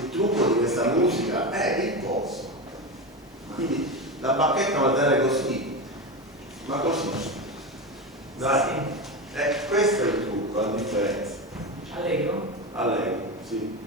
Il trucco di questa musica è il posto. Quindi la bacchetta la tenere così, ma così. Dai. Questo è il trucco, la differenza. Allegro? Allegro, sì.